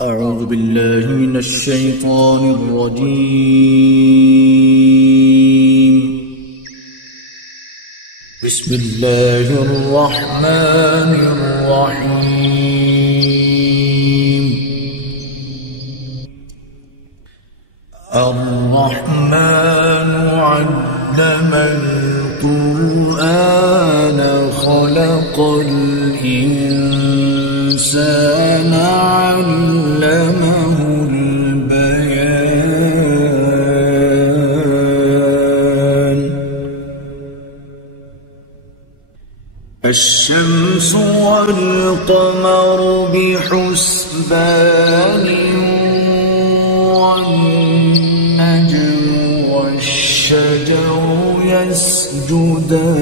أعوذ بالله من الشيطان الرجيم. بسم الله الرحمن الرحيم. الرحمن علم القرآن خلق الإنسان علمه البيان. الشمس والقمر بحسبان والنجم والشجر يسجدان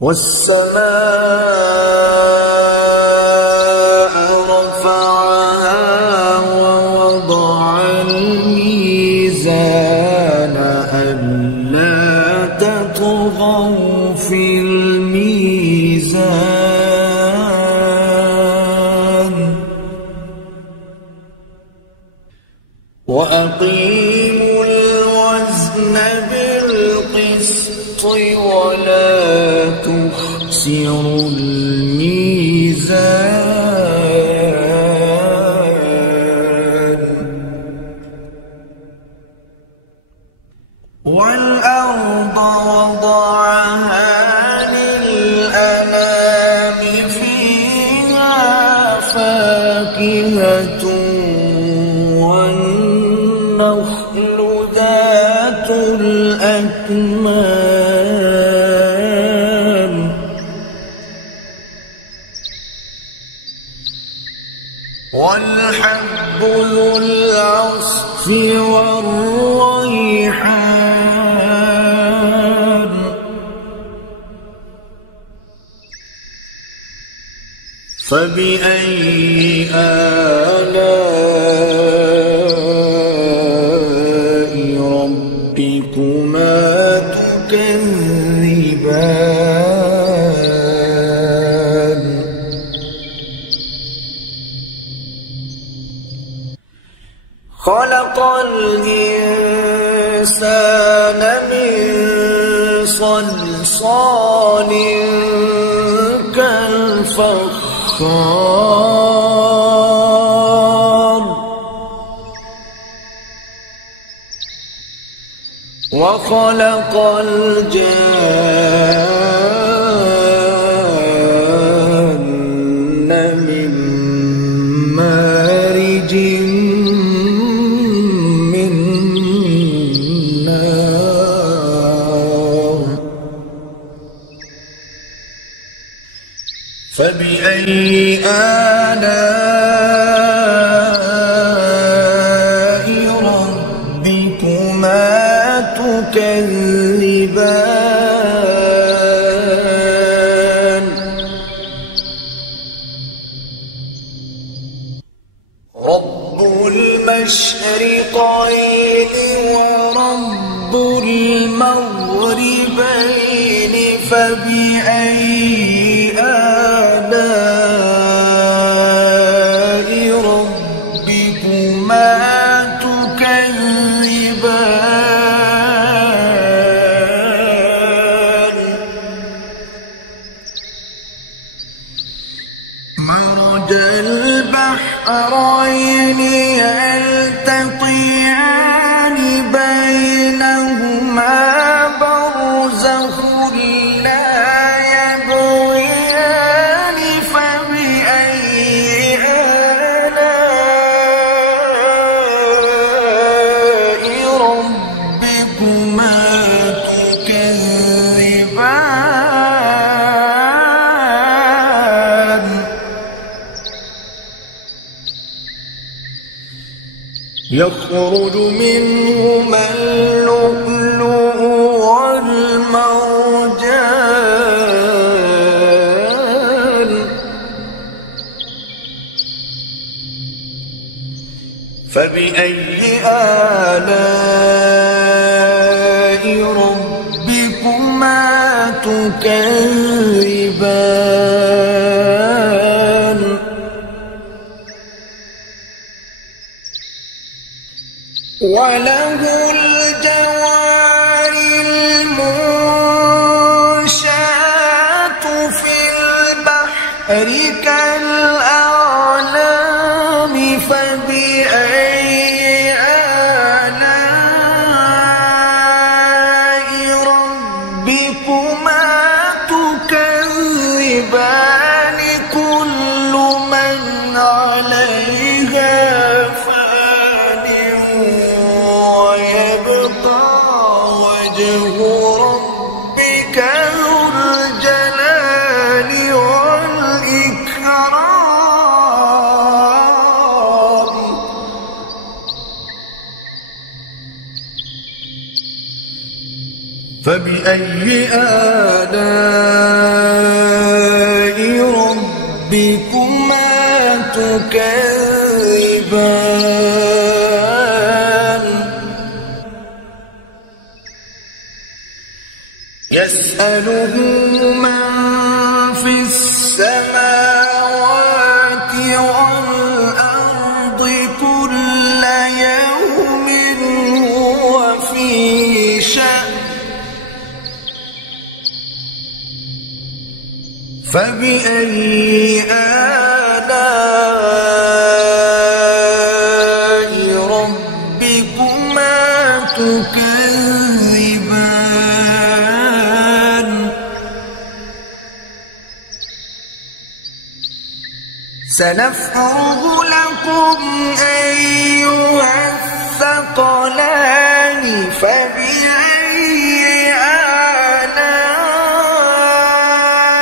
والسماء رفعها ووضع الميزان ألا تطغوا في الميزان وأقيموا الوزن بالقسط ولا تخسروا الميزان. والأرض وضعها للأنام فيها فاكهة والنخل ذات الأكمام والحب ذو العصف والريحان. فبأي آلاء ربكما تكذبان. خلق الإنسان من صلصال كالفخار وخلق الجان من مارج من نار. فبأي آلاء ربكما تكذبان. رب المشرقين ورب المغربين فبأي آلاء ربكما تكذبان. مرج البحرين يلتقيان بينهما برزخ لا يبغيان. فبأي آلاء ربكما تكذبان. يخرج منهما اللؤلؤ والمرجان. فبأي آلاء ربكما تكذبان. تكذبان وله الجوار المنشآت في البحر كالأعلام فبأي آلاء ربكما تكذبان كل من عليها فان ويبقى وجه ربك ذو الجلال والإكرام فبأي آلاء ربكما تكذبان يسأله من في السماوات والأرض كل يوم هو في شأن فبأي آلاء ربكما تكذبان سنفرغ لكم أيها الثقلان فبأي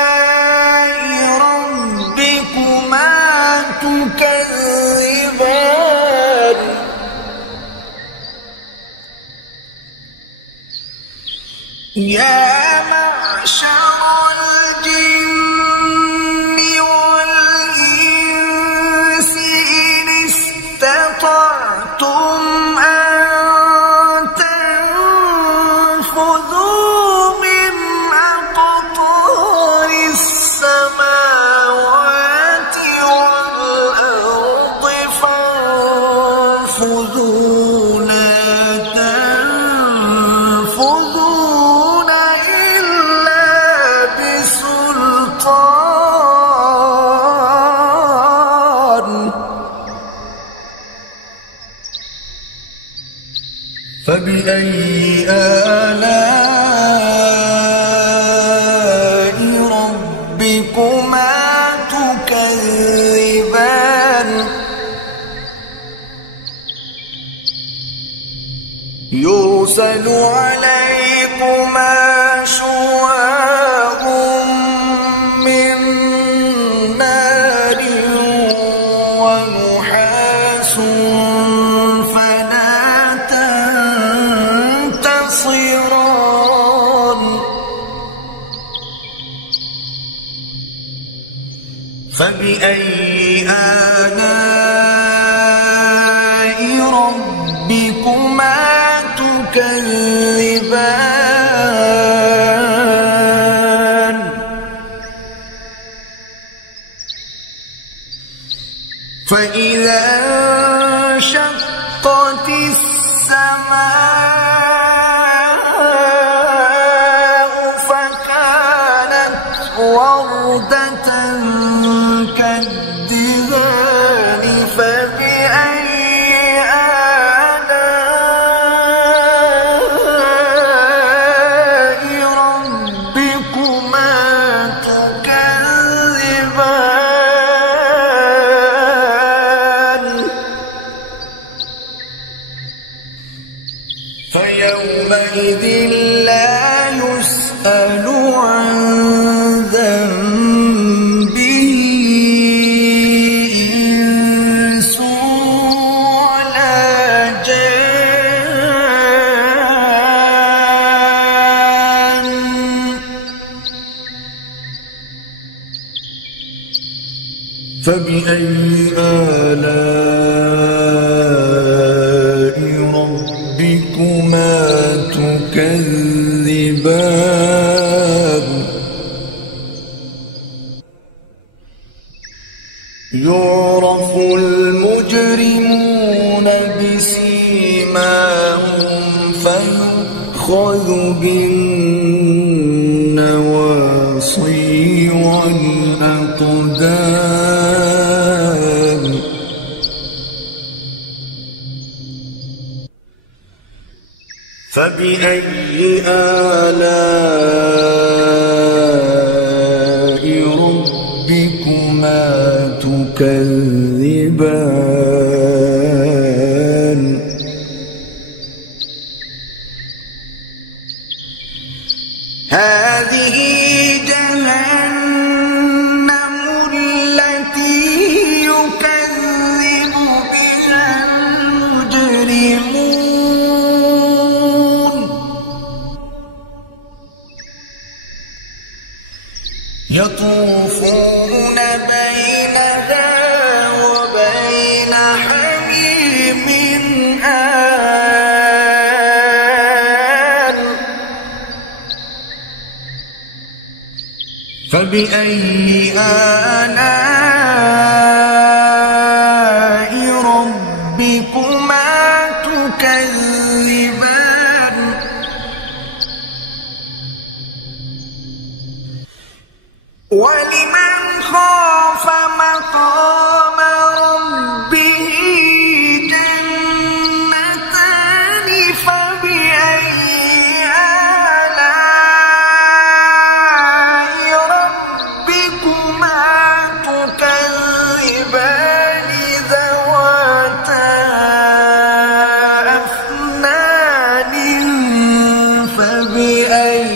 آلاء ربكما تكذبان يا معشر الجن والإنس إن استطعتم أن تنفذوا من أقطار السماوات والأرض فانفذوا لا تنفذون إلا بسلطان فبأي آلاء ربكما تكذبان يرسل عليكما شواظ من نار ونحاس فلا تنتصران فبأي آلاء ربكما تكذبان فإذا انشقت السماء فكانت وردة كالدهان فبأي آلاء ربكما تكذبان فيومئذ لا يسأل عن ذنبه إنس ولا جان فبأي آلاء ربكما تكذبان يؤخذ بالنواصي والأقدام فبأي آلاء ربكما تكذبان هذه جهنم التي يكذب بها المجرمون يطوفون بينها وبين حميم آن فبأي آلاء ربكما تكذبان ولمن خاف مقام ربه جنتان فبأي آلاء ربكما تكذبان ذواتا أفنان فبأي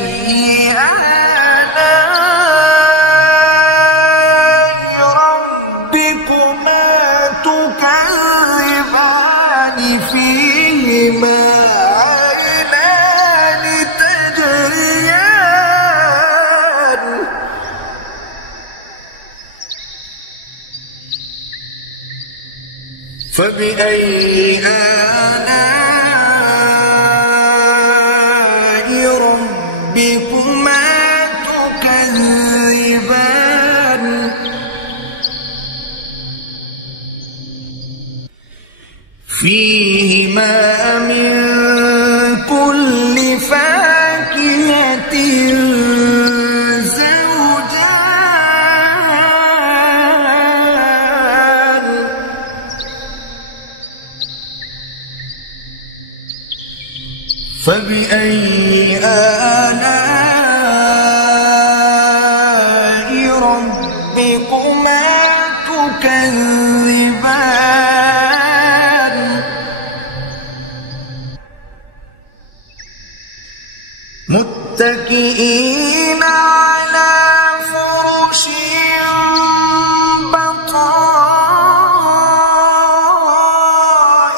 تكذبان فيهما عينان تجريان فبأي آلاء ربكما تكذبان فيهما من كل فاكهة زوجان فبأي آلاء ربكما تكذبان متكئين على فرش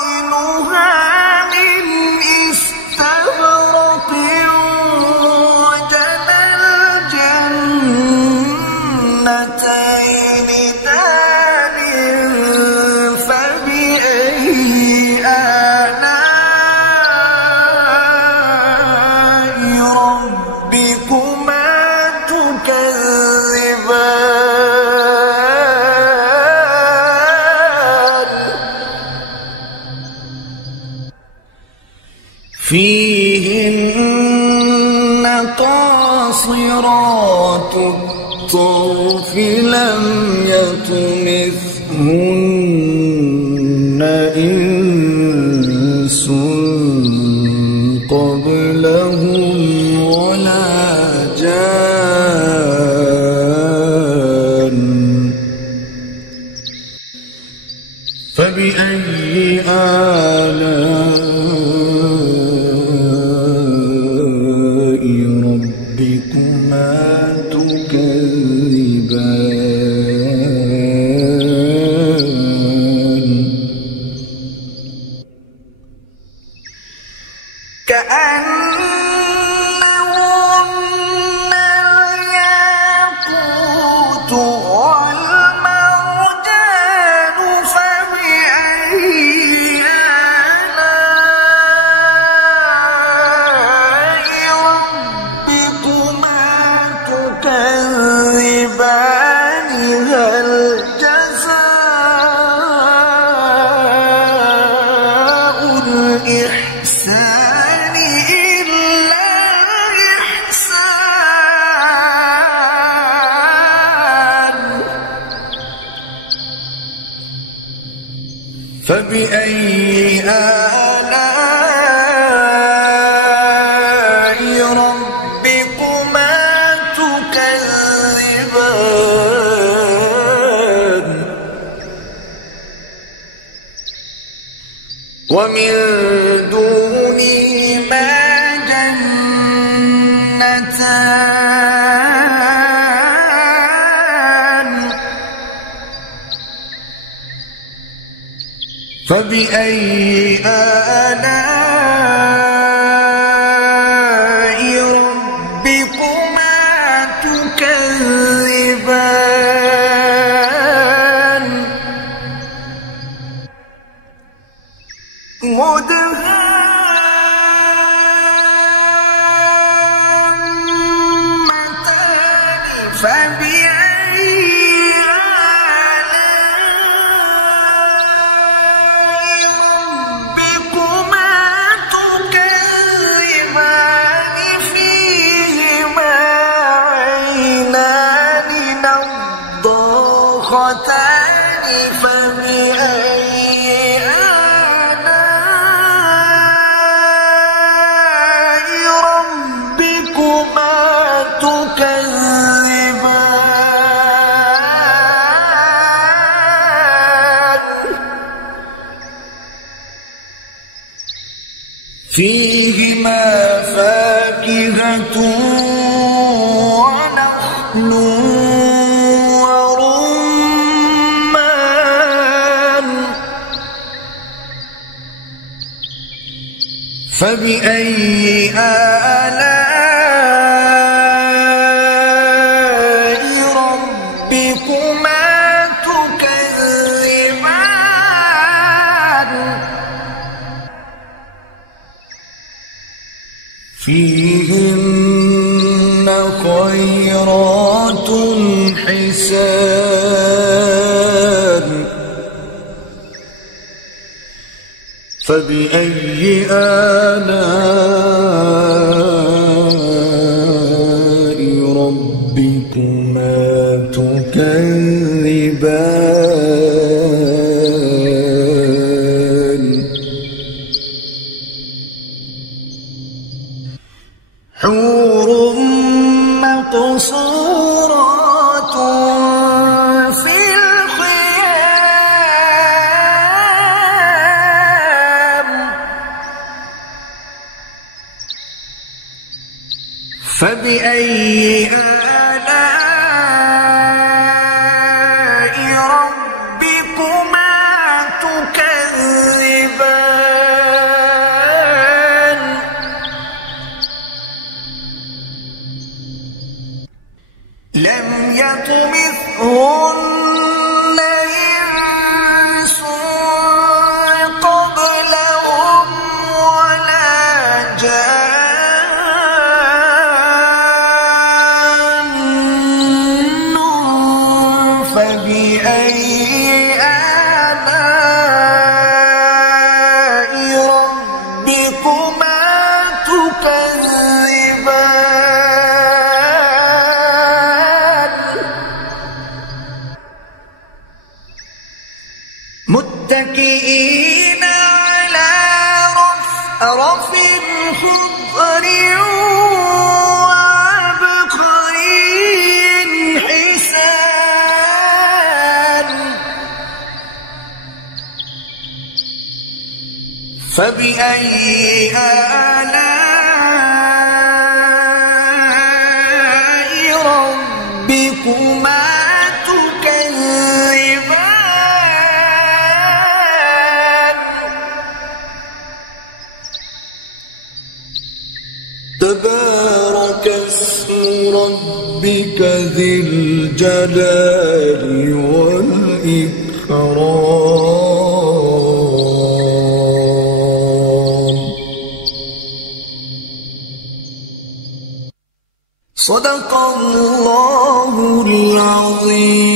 بطائنها من استبرق وجنى الجنتين دان فبأي آلاء ربكما تكذبان فيهن قاصرات الطرف لم يطمثهن إنس قبلهم ولا جان فبأي آلاء ربكما تكذبان كأنهن الياقوت والمرجان فبأي آلاء ربكما تكذبان فبأي آلاء ربكما تكذبان ومن دونهما جنتان فبأي آلاء ربكما تكذبان مدهامتان فبأي ضاختان فبأي آلاء ربكما تكذبان فيهما فاكهة ونخل فبأي آلاء ربكما تكذبان فيهن خيرات حسان فبأي آلاء ربكما تكذبان حور مقصورات في الخيام فبأي آلاء ربكما تكذبان لم يطمثهن إنس قبلهم ولا جان فبأي آلاء ربكما تكذبان متكئين على رفرف خضر وعبقري حسان فبأي آلاء ربكما تكذبان تبارك اسم ربك ذي الجلال والإكرام صدق الله العظيم.